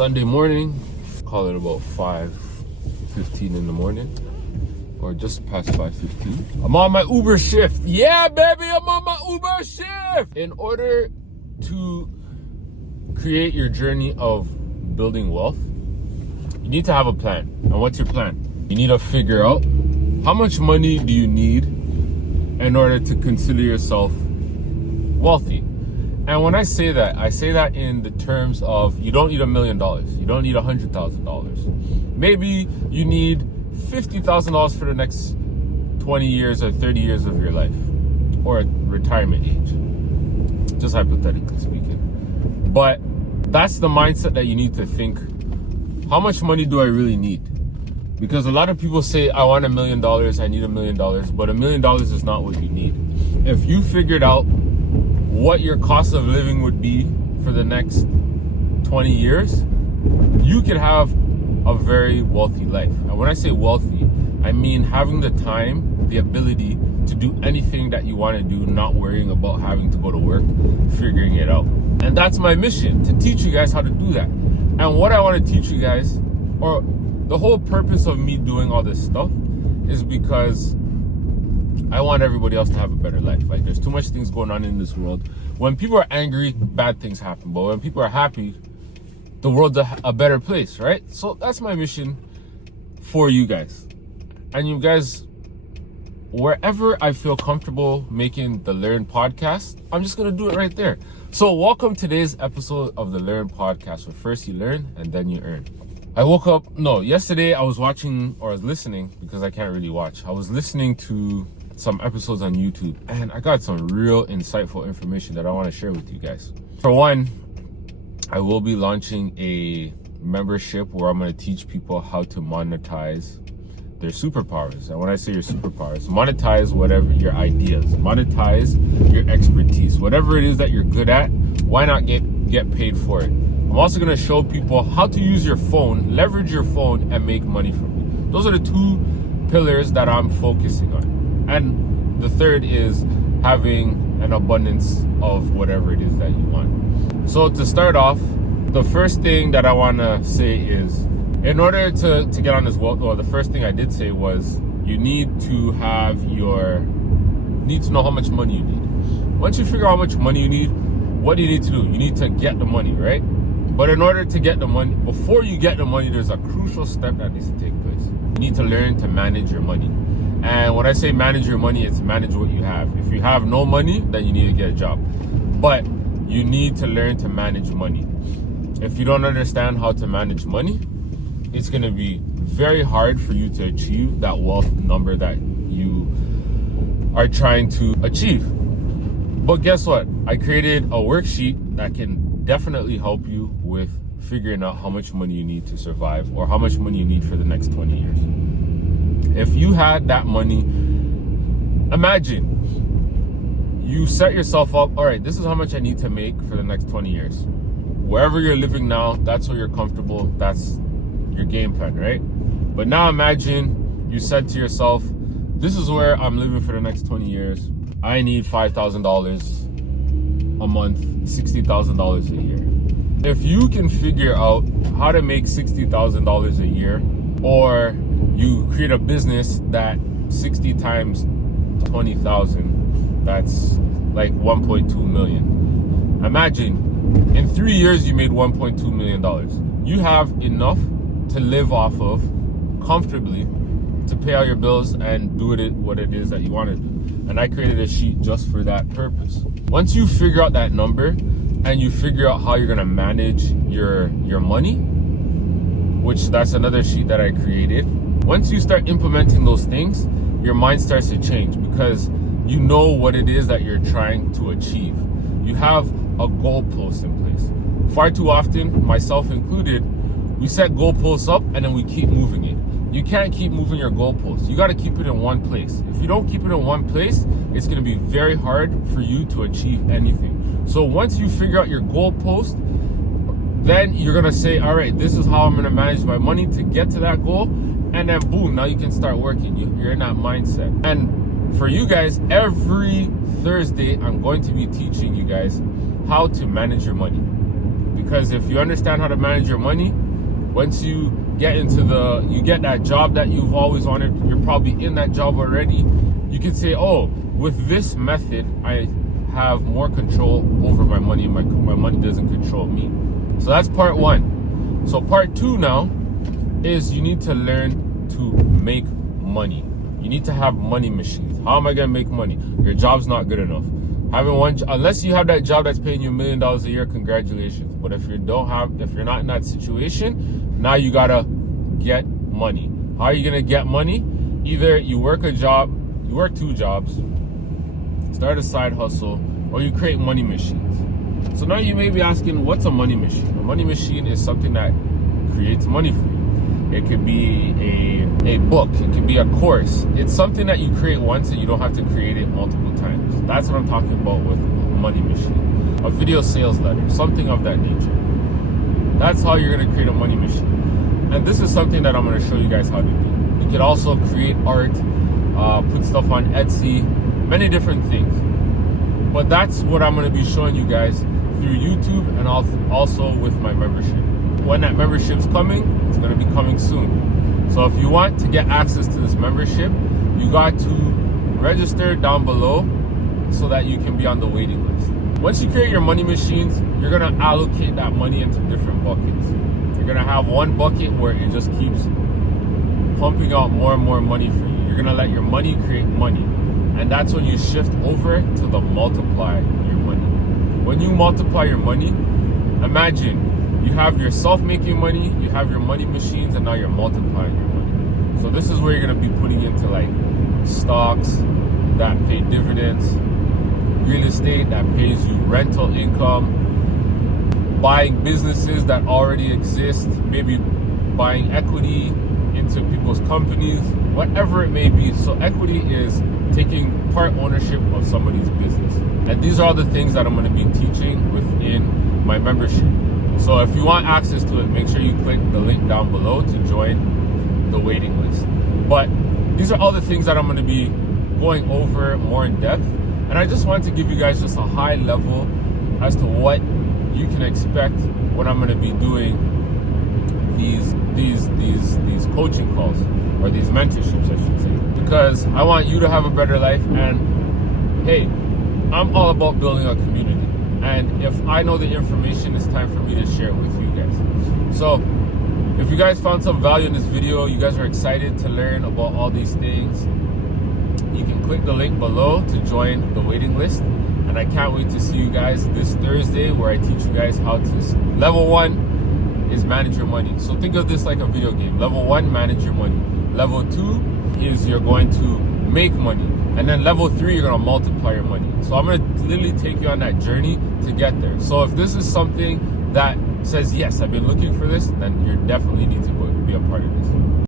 Sunday morning, call it about 5:15 in the morning, or just past 5:15. I'm on my Uber shift. Yeah, baby, I'm on my Uber shift. In order to create your journey of building wealth, you need to have a plan. And what's your plan? You need to figure out how much money do you need in order to consider yourself wealthy. And when I say that in the terms of you don't need $1 million, you don't need $100,000. Maybe you need $50,000 for the next 20 years or 30 years of your life, or retirement age, just hypothetically speaking. But that's the mindset that you need to think. How much money do I really need? Because a lot of people say, I want $1 million, I need $1 million, but $1 million is not what you need. If you figured out what your cost of living would be for the next 20 years, you could have a very wealthy life. And when I say wealthy, I mean having the time, the ability to do anything that you want to do, not worrying about having to go to work, figuring it out. And that's my mission, to teach you guys how to do that. And what I want to teach you guys, or the whole purpose of me doing all this stuff, is because I want everybody else to have a better life. Like, there's too much things going on in this world. When people are angry, bad things happen. But when people are happy, the world's a better place, right? So that's my mission for you guys. And you guys, wherever I feel comfortable making the Learn podcast, I'm just going to do it right there. So welcome to today's episode of the Learn podcast, where first you learn and then you earn. Yesterday I was watching, or I was listening, because I can't really watch. I was listening to some episodes on YouTube, and I got some real insightful information that I want to share with you guys. For one, I will be launching a membership where I'm going to teach people how to monetize their superpowers. And when I say your superpowers, monetize whatever your ideas, monetize your expertise, whatever it is that you're good at. Why not get paid for it? I'm also going to show people how to use your phone, leverage your phone, and make money from it. Those are the two pillars that I'm focusing on. And the third is having an abundance of whatever it is that you want. So to start off, the first thing that I want to say is, in order to get on this wealth, the first thing I did say was you need to know how much money you need. Once you figure out how much money you need, what do you need to do? You need to get the money, right? But in order to get the money, before you get the money, there's a crucial step that needs to take place. You need to learn to manage your money. And when I say manage your money, it's manage what you have. If you have no money, then you need to get a job. But you need to learn to manage money. If you don't understand how to manage money, it's going to be very hard for you to achieve that wealth number that you are trying to achieve. But guess what? I created a worksheet that can definitely help you with figuring out how much money you need to survive, or how much money you need for the next 20 years. If you had that money, imagine you set yourself up, all right, this is how much I need to make for the next 20 years. Wherever you're living now, that's where you're comfortable, that's your game plan, right? But now imagine you said to yourself, this is where I'm living for the next 20 years. I need $5,000 a month, $60,000 a year. If you can figure out how to make $60,000 a year, or you create a business that 60 times 20,000, that's like 1.2 million. Imagine in 3 years you made $1.2 million. You have enough to live off of comfortably, to pay all your bills and do what it is that you want to do. And I created a sheet just for that purpose. Once you figure out that number and you figure out how you're going to manage your money, which that's another sheet that I created. Once you start implementing those things, your mind starts to change, because you know what it is that you're trying to achieve. You have a goalpost in place. Far too often, myself included, we set goalposts up and then we keep moving it. You can't keep moving your goalposts. You got to keep it in one place. If you don't keep it in one place, it's going to be very hard for you to achieve anything. So once you figure out your goalpost, then you're going to say, all right, this is how I'm going to manage my money to get to that goal. And then boom, now you can start working. You're in that mindset. And for you guys, every Thursday, I'm going to be teaching you guys how to manage your money. Because if you understand how to manage your money, once you get that job that you've always wanted, you're probably in that job already, you can say, oh, with this method, I have more control over my money. My money doesn't control me. So that's part one. So part two now is you need to learn to make money. You need to have money machines. How am I gonna make money? Your job's not good enough. Unless you have that job that's paying you $1 million a year, congratulations. But if you're not in that situation, now you gotta get money. How are you gonna get money? Either you work two jobs, start a side hustle, or you create money machines. So now you may be asking, what's a money machine? A money machine is something that creates money for you. It could be a book, it could be a course. It's something that you create once and you don't have to create it multiple times. That's what I'm talking about with a money machine. A video sales letter, something of that nature. That's how you're gonna create a money machine. And this is something that I'm gonna show you guys how to do. You can also create art, put stuff on Etsy, many different things. But that's what I'm gonna be showing you guys through YouTube and also with my membership. When that membership's coming, it's gonna be coming soon. So if you want to get access to this membership, you got to register down below so that you can be on the waiting list. Once you create your money machines, you're gonna allocate that money into different buckets. You're gonna have one bucket where it just keeps pumping out more and more money for you. You're gonna let your money create money. And that's when you shift over to the multiply your money. When you multiply your money, imagine you have your self-making money, you have your money machines, and now you're multiplying your money. So this is where you're gonna be putting into like stocks that pay dividends, real estate that pays you rental income, buying businesses that already exist, maybe buying equity into people's companies, whatever it may be. So equity is taking part ownership of somebody's business. And these are all the things that I'm gonna be teaching within my membership. So if you want access to it, make sure you click the link down below to join the waiting list. But these are all the things that I'm gonna be going over more in depth. And I just wanted to give you guys just a high level as to what you can expect when I'm gonna be doing these coaching calls, or these mentorships, I should say. Because I want you to have a better life, and hey, I'm all about building a community. And if I know the information, it's time for me to share it with you guys. So if you guys found some value in this video, you guys are excited to learn about all these things, you can click the link below to join the waiting list. And I can't wait to see you guys this Thursday, where I teach you guys how to, level 1 is manage your money. So think of this like a video game. Level 1, manage your money. Level 2 is you're going to make money. And then level 3, you're gonna multiply your money. So I'm gonna literally take you on that journey to get there. So if this is something that says, yes, I've been looking for this, then you definitely need to be a part of this.